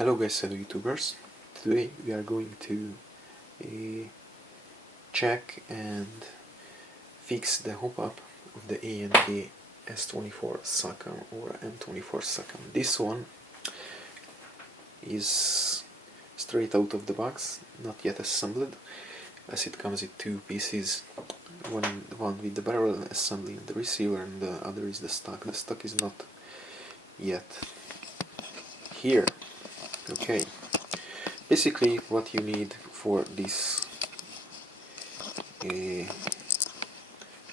Hello guys, hello YouTubers. Today we are going to check and fix the hopup of the A&K S24 SACAM or M24 SACAM. This one is straight out of the box, not yet assembled, as it comes with two pieces, one with the barrel assembly and the receiver, and the other is the stock. The stock is not yet here. Okay, basically what you need for this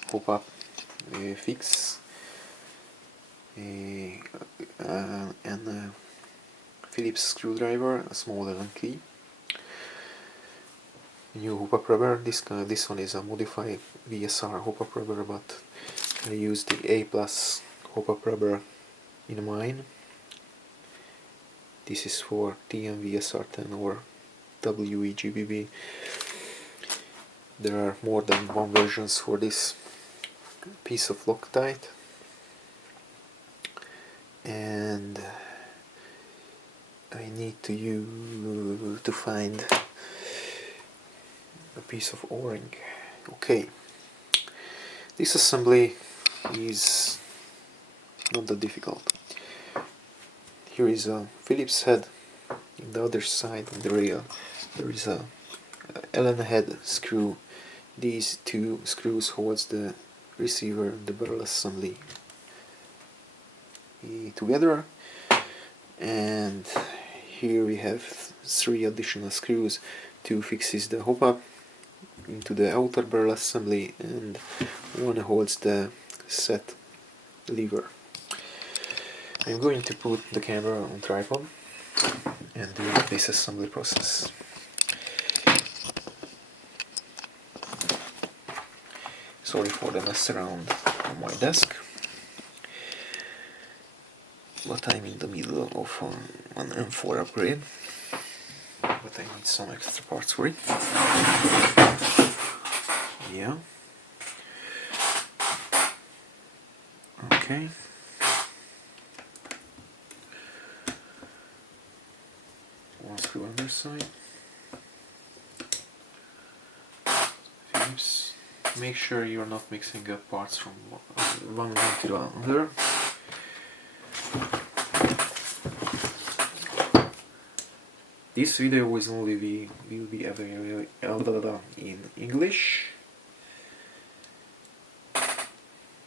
hopup fix and a Phillips screwdriver, a small Allen key, new hopup rubber. This one is a modified VSR hopup rubber, but I use the A+ hopup rubber in mine. This is for TM-VSR10 or WEGBB. There are more than one versions for this piece of Loctite, and I need to find a piece of O-ring. Okay, this assembly is not that difficult. Here is a Phillips head. In the other side of the rail there is a Allen head screw. These two screws holds the receiver and the barrel assembly together, and here we have three additional screws. Two fixes the hopup into the outer barrel assembly, and one holds the set lever. I'm going to put the camera on tripod and do this assembly process. Sorry for the mess around on my desk, but I'm in the middle of an M4 upgrade, but I need some extra parts for it. Yeah. Okay. One screw underside. Phillips. Make sure you're not mixing up parts from one to the other. This video will be available in English,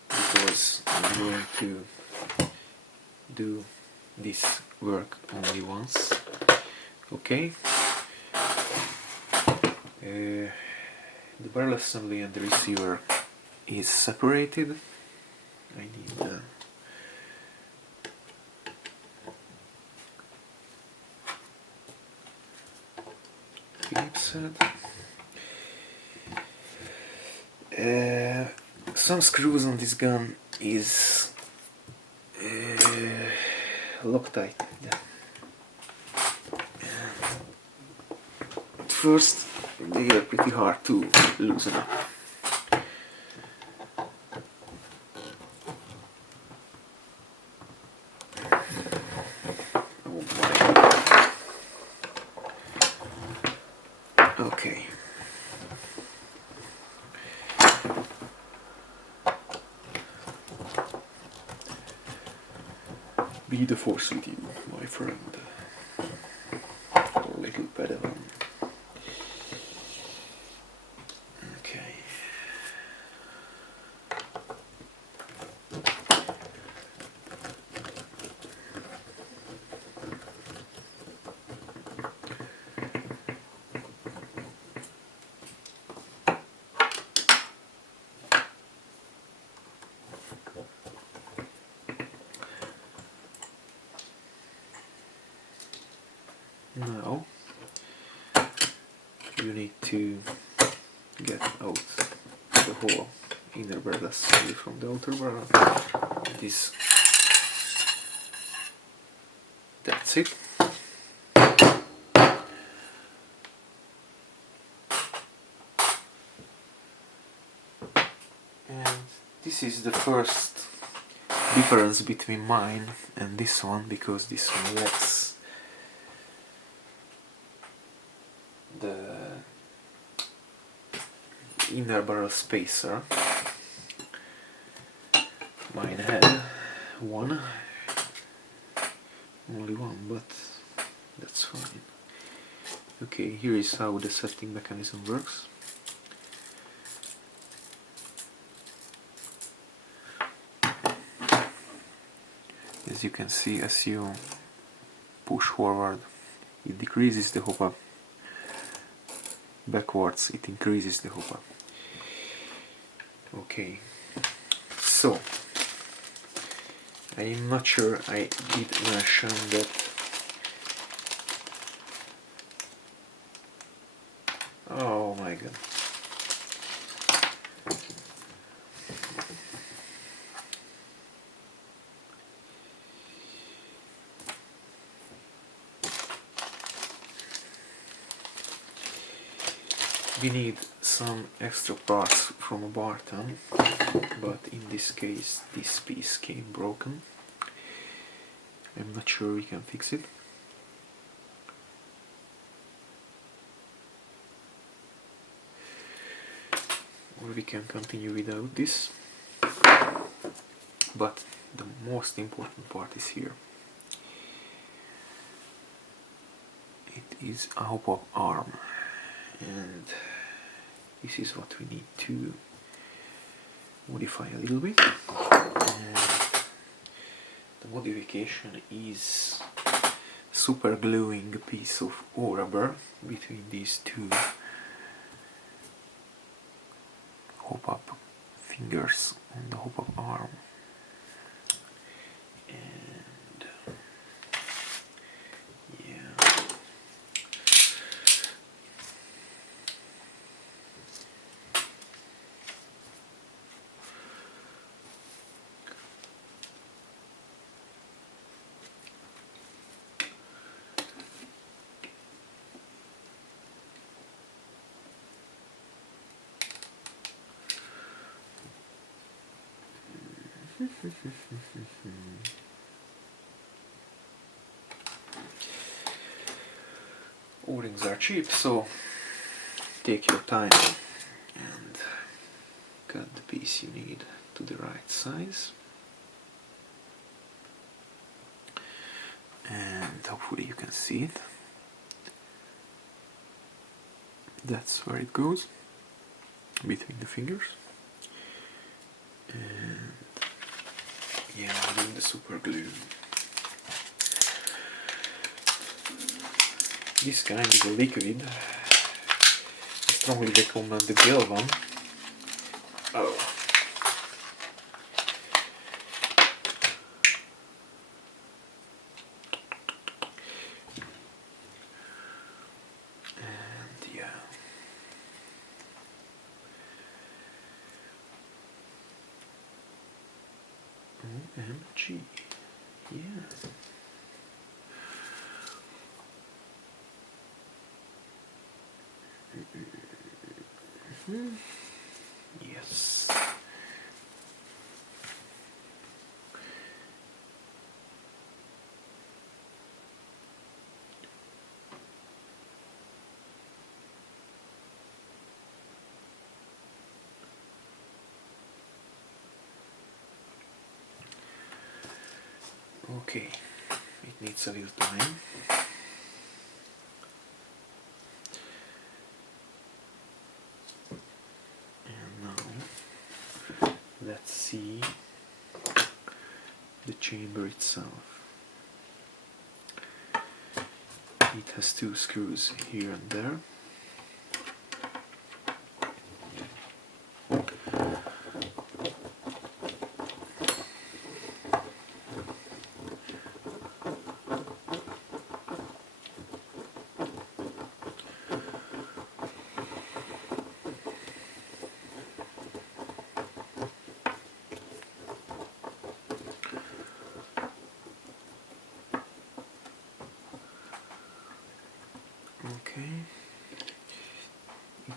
because I'm going to do this work only once. Okay. The barrel assembly and the receiver is separated. I need the Phillips head. Some screws on this gun is Loctite. Yeah. At first they are pretty hard to loosen up. Oh boy. Okay. Be the force with you, my friend. Or little padawan. Okay. Now you need to get out the whole inner barrel assembly from the outer barrel. That's it. And this is the first difference between mine and this one, because this one lets inner barrel spacer. Mine had one, only one, but that's fine. Okay, here is how the setting mechanism works. As you can see, as you push forward, it decreases the hopup. Backwards, it increases the hopup. Okay, so I'm not sure I did mention that oh my god. We need some extra parts from a Barton, but in this case this piece came broken. I'm not sure we can fix it. Or we can continue without this. But the most important part is here. It is a hopup arm. And this is what we need to modify a little bit. And the modification is super gluing a piece of rubber between these two hopup fingers on the hopup arm. And yeah. O-rings are cheap, so take your time and cut the piece you need to the right size. And hopefully you can see it. That's where it goes, between the fingers. And yeah, I'm doing the super glue. This kind is a liquid. I strongly recommend the gel one. Oh. And yeah. OMG. Yeah. Yes. Okay, it needs a little time. And now let's see the chamber itself. It has two screws here and there. Okay. It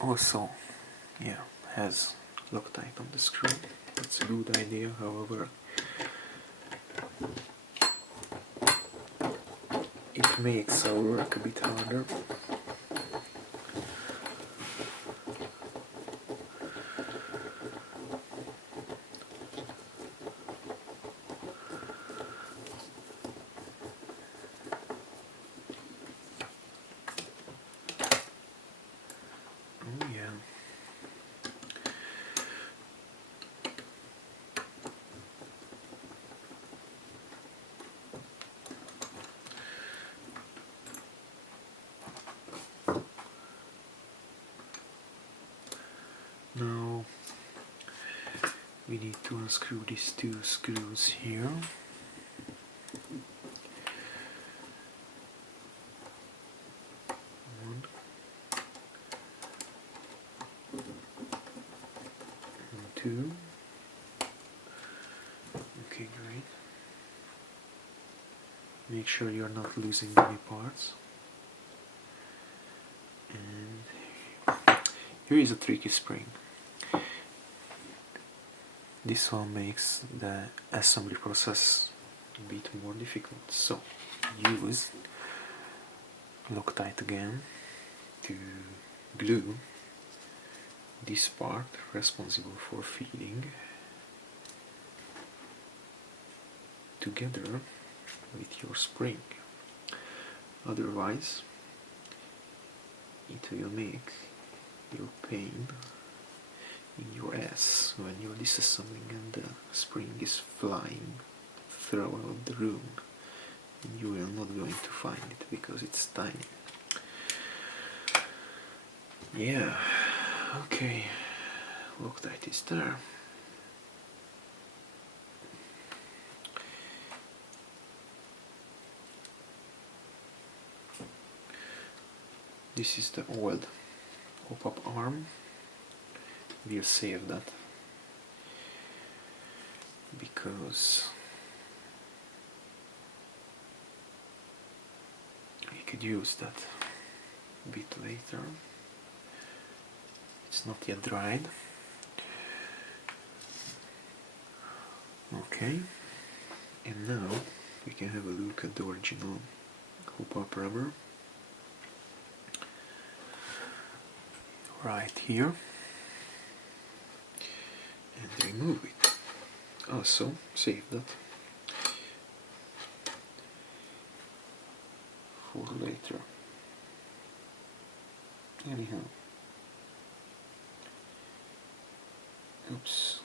also, yeah, has Loctite on the screw. It's a good idea, however, it makes our work a bit harder. we need to unscrew these two screws here. One and two. Okay, great. Make sure you are not losing any parts. And here is a tricky spring. This one makes the assembly process a bit more difficult. So use Loctite again to glue this part responsible for feeding together with your spring. Otherwise it will make your pain in your ass when you're disassembling and the spring is flying throughout the room, and you are not going to find it because it's tiny. Yeah, okay, Loctite is there. This is the old hopup arm. We'll save that because we could use that a bit later. It's not yet dried. Okay, and now we can have a look at the original hopup rubber right here and remove it. Also save that for later. Anyhow, oops.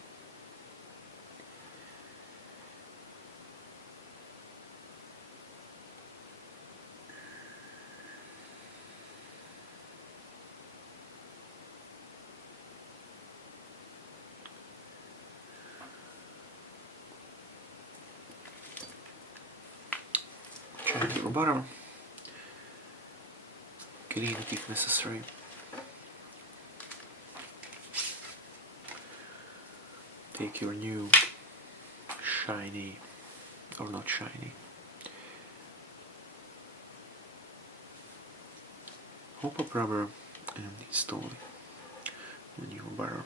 Check your butter. Clean it if necessary. Take your new shiny, or not shiny, hopup rubber and install it on your barrel.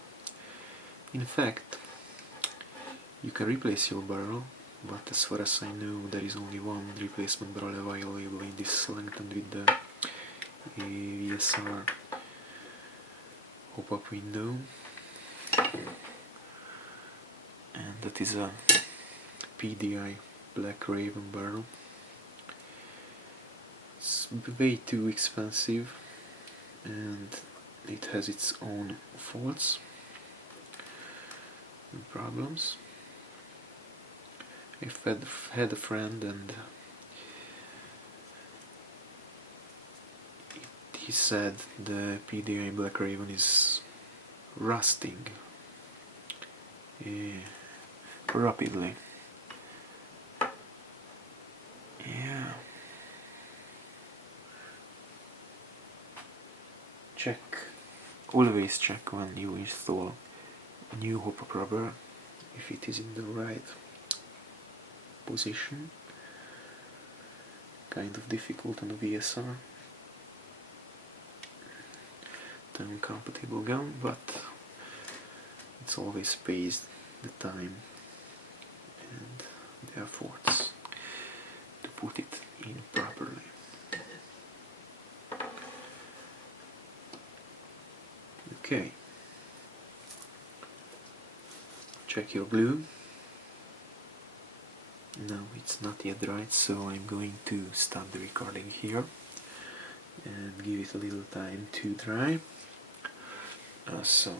In fact, you can replace your barrel, but as far as I know there is only one replacement barrel available in this length and with the VSR hopup window, and that is a PDI Black Raven barrel. It's way too expensive and it has its own faults and problems. I've had a friend and he said the PDI Black Raven is rusting rapidly. Yeah. Always check when you install a new hopup rubber if it is in the right position. Kind of difficult on the VSR. Time compatible gun, but it's always pays the time and the efforts to put it in properly. Okay, check your glue. No, it's not yet dried, so I'm going to stop the recording here and give it a little time to dry. So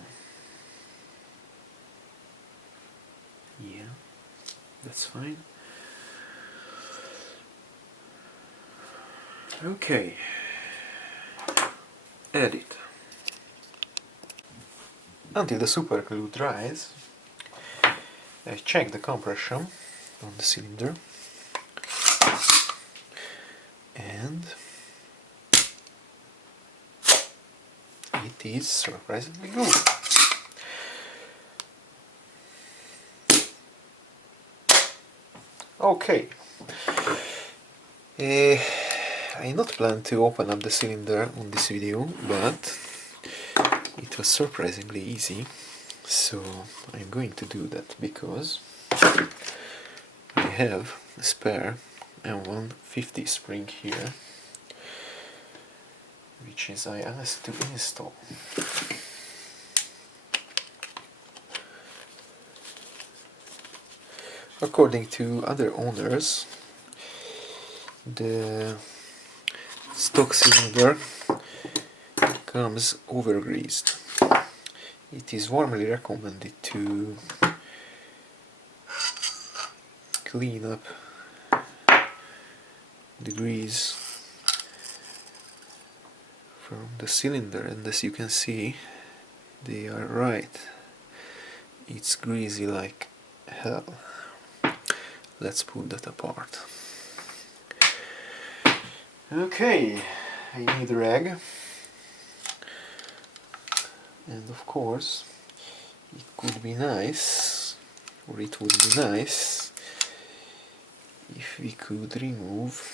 yeah, that's fine. Okay, edit. Until the super glue dries, I check the compression on the cylinder, and it is surprisingly good. Okay, I not plan to open up the cylinder on this video, but it was surprisingly easy, so I'm going to do that because I have a spare M150 spring here, which is I asked to install. According to other owners, the stock cylinder comes over-greased. It is warmly recommended to clean up the grease from the cylinder, and as you can see, they are right. It's greasy like hell. Let's put that apart. Okay, I need a rag, and of course it could be nice, or it would be nice if we could remove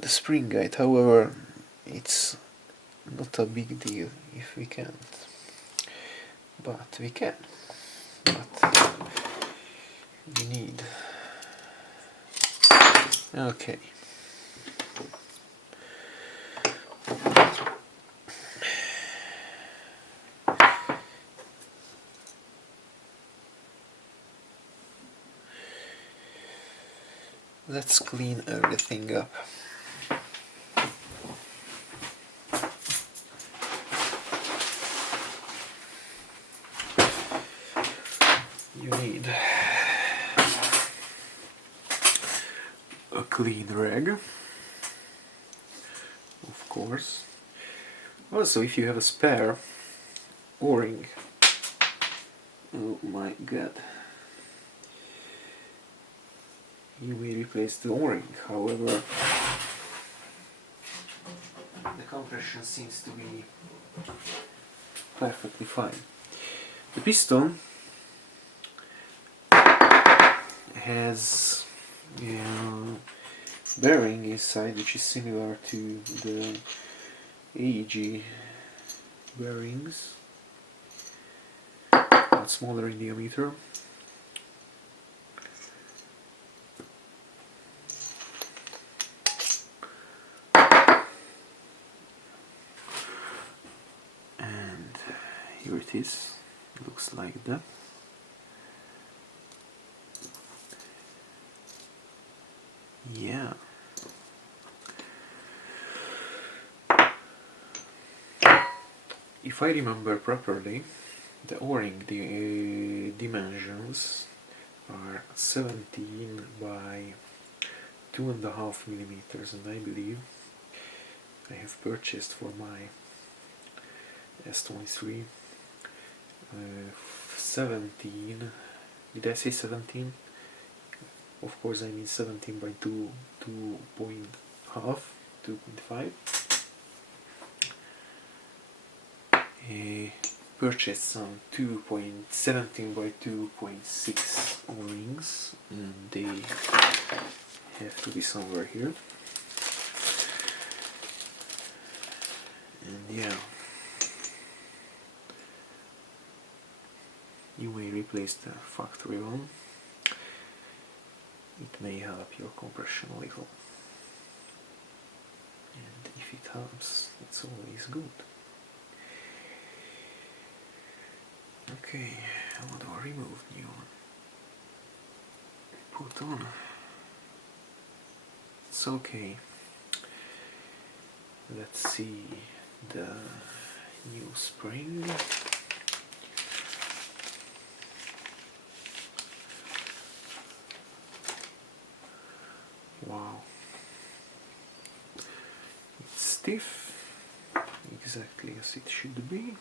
the spring guide. However, it's not a big deal if we can't, but we can. But we need. Okay. Let's clean everything up. You need a clean rag, of course. Also, if you have a spare O-ring, oh my god, you may replace the O-ring. However, the compression seems to be perfectly fine. The piston has bearing inside, which is similar to the AEG bearings, but smaller in diameter. And here it is, looks like that. Yeah. If I remember properly, the O-ring dimensions are 17 by 2.5 millimeters, and I believe I have purchased for my S23 17. Did I say 17? Of course I mean 17 by 2.5. Purchased some 2.17 by 2.6 O-rings, and they have to be somewhere here. And yeah, you may replace the factory one. It may help your compression a little, and if it helps, it's always good. Okay, what do I remove? New one. Put on. It's okay. Let's see the new spring. Wow. It's stiff, exactly as it should be.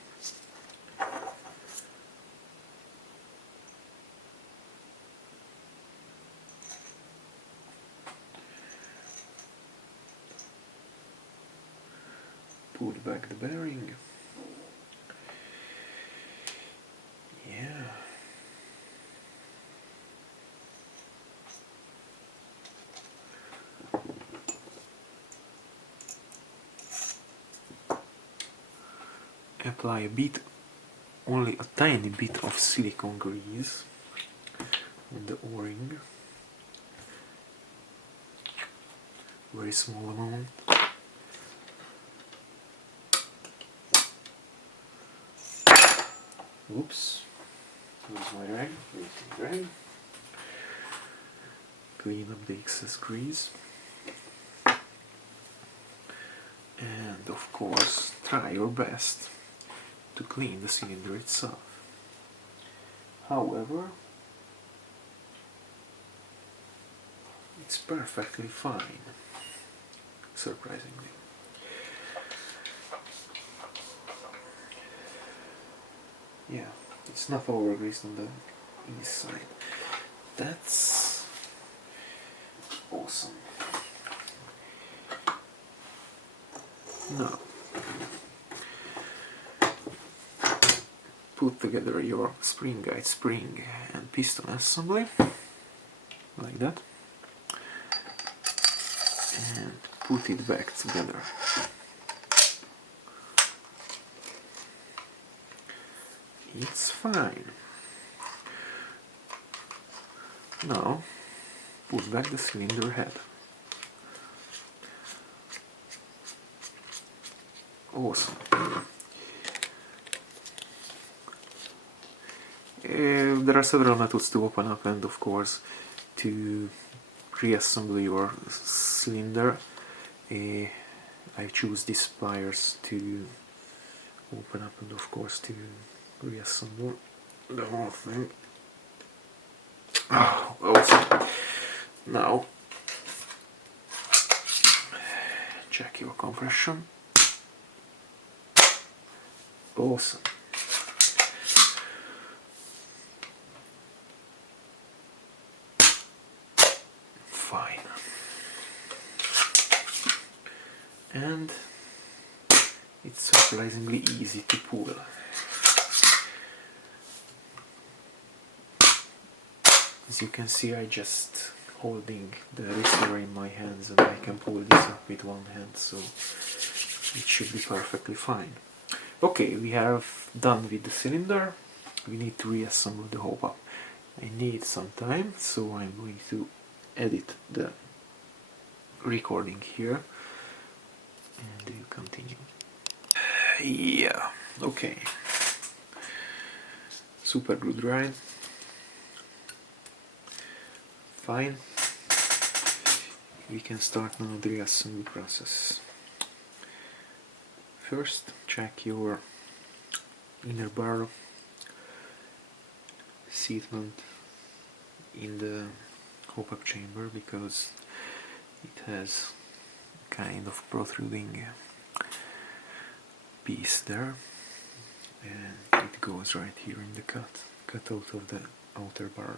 put back the bearing. Yeah. Apply a bit, only a tiny bit of silicone grease on the O-ring. Very small amount. Oops. Where's my rag? Where's the rag? Clean up the excess grease. And of course, try your best to clean the cylinder itself. However, it's perfectly fine, surprisingly. Yeah, it's not over-greased on the inside. That's awesome. Now, put together your spring guide spring and piston assembly, like that, and put it back together. It's fine. Now, put back the cylinder head. Awesome. There are several methods to open up and of course to reassemble your cylinder. I choose these pliers to open up and of course to reassemble the whole thing. Oh, awesome. Now check your compression. Awesome. Fine. And it's surprisingly easy to pull. As you can see, I just holding the receiver in my hands and I can pull this up with one hand, so it should be perfectly fine. Okay, we have done with the cylinder. We need to reassemble the hopup. I need some time, so I'm going to edit the recording here and we'll continue. Yeah, okay. Super good, right? Fine. We can start now the reassembly process. First, check your inner bar seat mount in the hopup chamber because it has a kind of protruding piece there, and it goes right here in the cut out of the outer bar.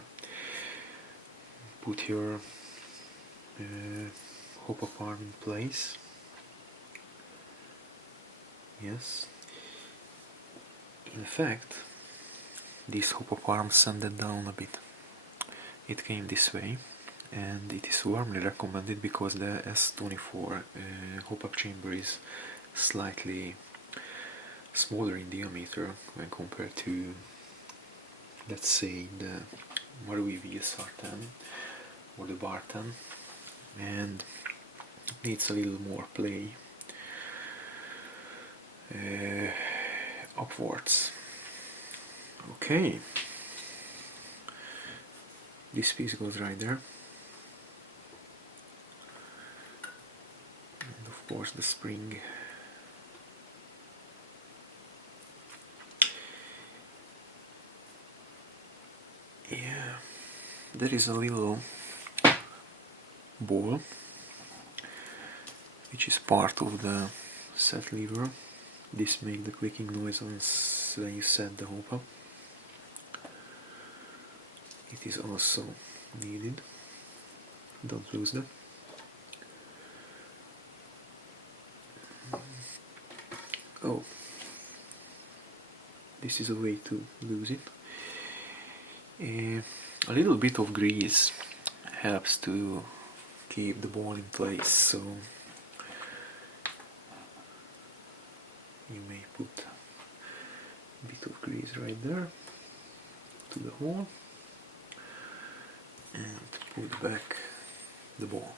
Put your hopup arm in place. Yes. In fact, this hopup arm sanded down a bit. It came this way, and it is warmly recommended because the S24 hopup chamber is slightly smaller in diameter when compared to, let's say, the Marui VSR10 or the Bar 10, and it needs a little more play upwards. Okay, this piece goes right there, and of course the spring. Yeah, there is a little ball which is part of the set lever. This makes the clicking noise when you set the hopup. It is also needed. Don't lose that. Oh, this is a way to lose it. A little bit of grease helps to keep the ball in place, so you may put a bit of grease right there to the hole and put back the ball.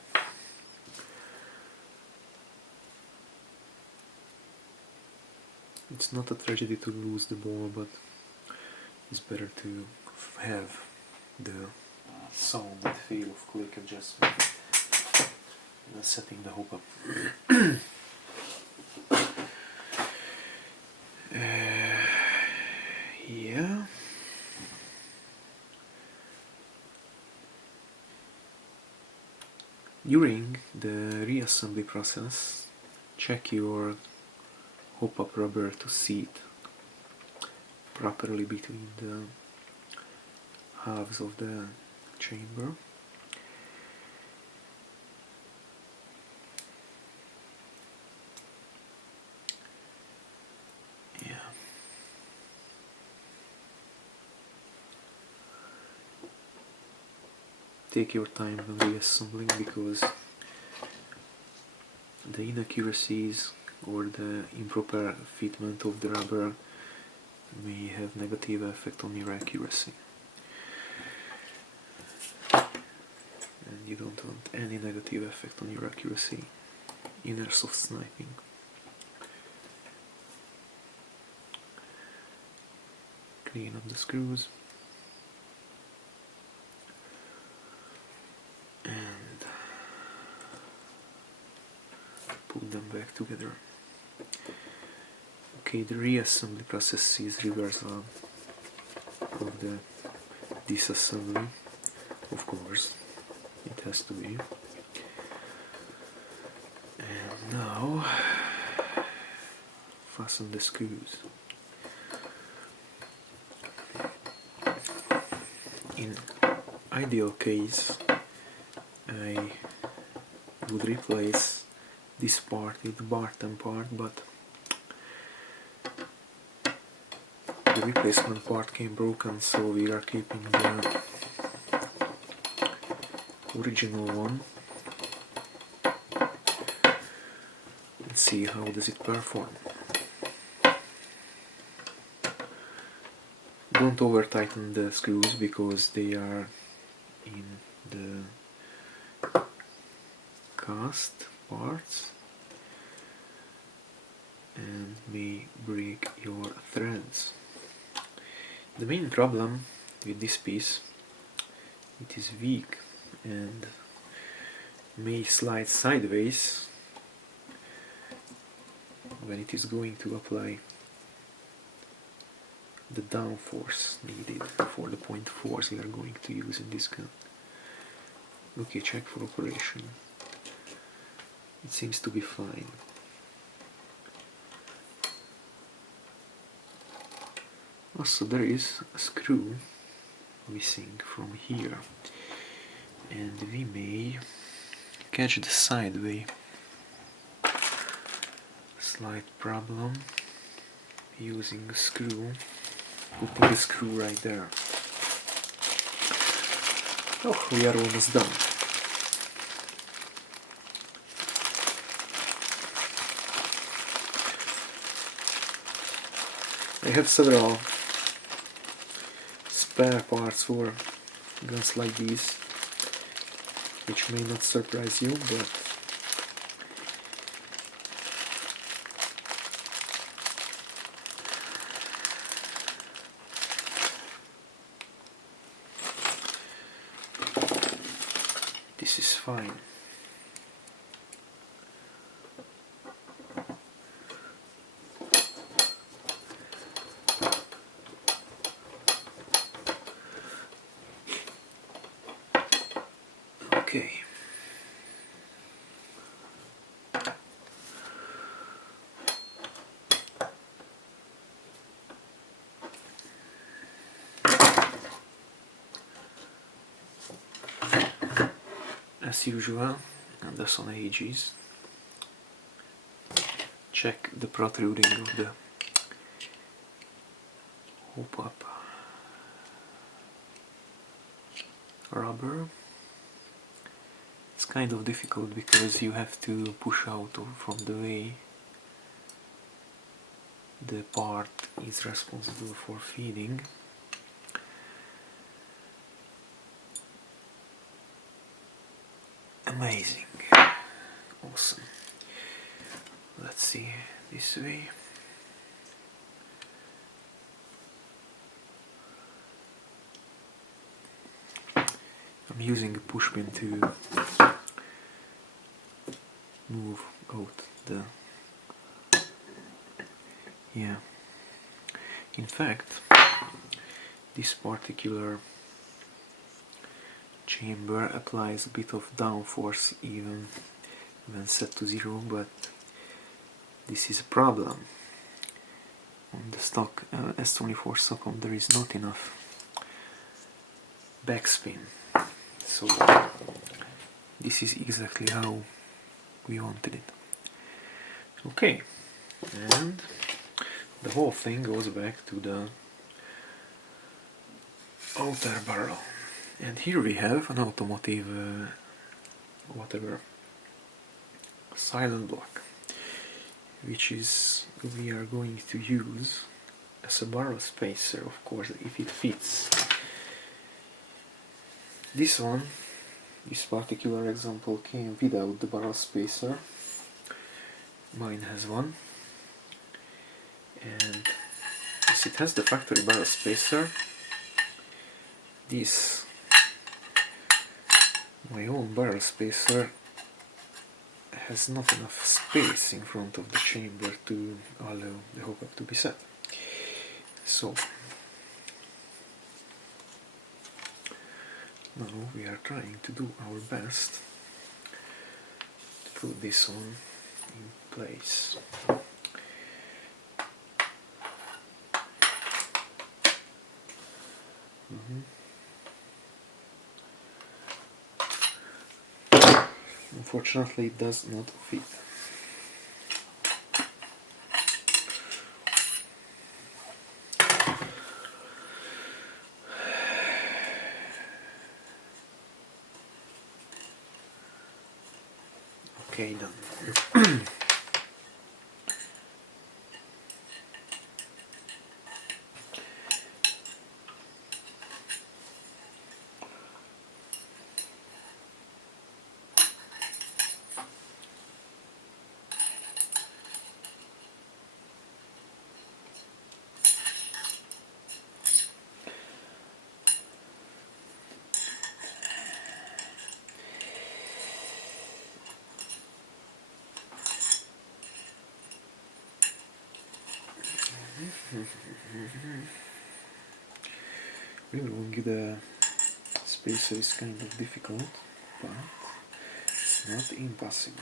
It's not a tragedy to lose the ball, but it's better to have the sound and feel of click adjustment than setting the hoop up. Yeah. During the reassembly process, check your hopup rubber to seat properly between the halves of the chamber. Yeah. Take your time when reassembling, because the inaccuracies or the improper fitment of the rubber may have negative effect on your accuracy. And you don't want any negative effect on your accuracy in airsoft sniping. Clean up the screws and put them back together. Okay, the reassembly process is reversal of the disassembly, of course, it has to be. And now fasten the screws. In ideal case, I would replace this part with the bottom part, but the replacement part came broken, so we are keeping the original one. Let's see how does it perform. Don't over tighten the screws because they are in the cast parts and may break your threads. The main problem with this piece, it is weak and may slide sideways when it is going to apply the downforce needed for the point force we are going to use in this gun. Okay, check for operation. It seems to be fine. Also, there is a screw missing from here, and we may catch the sideway. Slight problem using a screw, putting the screw right there. Oh, we are almost done. I have several spare parts for guns like these, which may not surprise you, but this is fine. Okay. As usual, and thus on ages, check the protruding of the hopup rubber. It's kind of difficult because you have to push out from the way the part is responsible for feeding. Amazing. Awesome. Let's see this way. I'm using a push pin to move out the... yeah. In fact, this particular chamber applies a bit of downforce even when set to 0, but this is a problem. On the stock S24 Socom there is not enough backspin, so this is exactly how we wanted it. Okay, and the whole thing goes back to the outer barrel, and here we have an automotive whatever silent block, which is we are going to use as a barrel spacer, of course, if it fits. This one, this particular example, came without the barrel spacer. Mine has one, and as it has the factory barrel spacer, this, my own barrel spacer, has not enough space in front of the chamber to allow the hopup to be set. So now we are trying to do our best to put this on in place. Unfortunately, it does not fit. Okay, done. Removing the spacer is kind of difficult, but not impossible.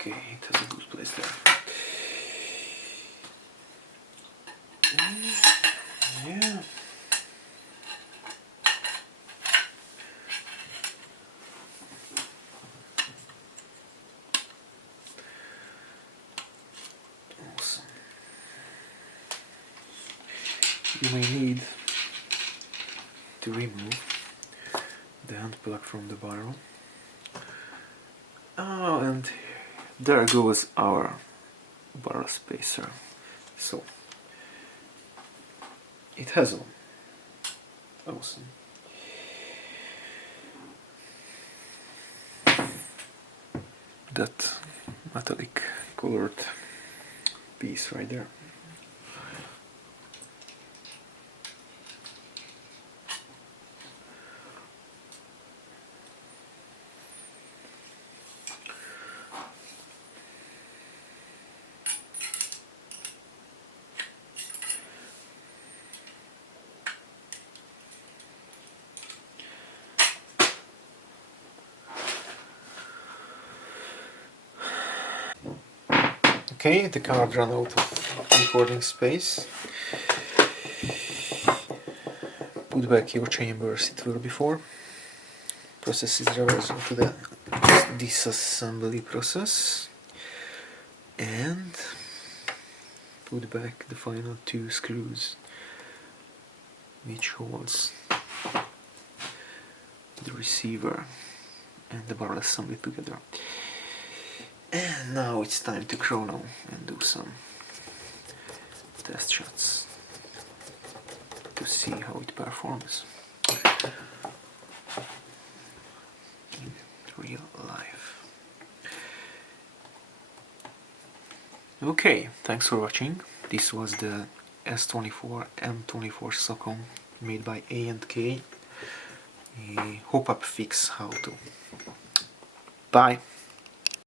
Okay, it has a good place there. Yeah. Awesome. You may need to remove the hand plug from the barrel. Oh, and there goes our barrel spacer. So it has on. Awesome. That metallic colored piece right there. Okay, the card ran out of recording space. Put back your chambers it were before. Process is reversed to the disassembly process. And put back the final 2 screws which holds the receiver and the barrel assembly together. And now it's time to chrono and do some test shots to see how it performs in real life. Okay, thanks for watching. This was the S24 M24 SOCOM made by A&K, a hopup fix how to. Bye.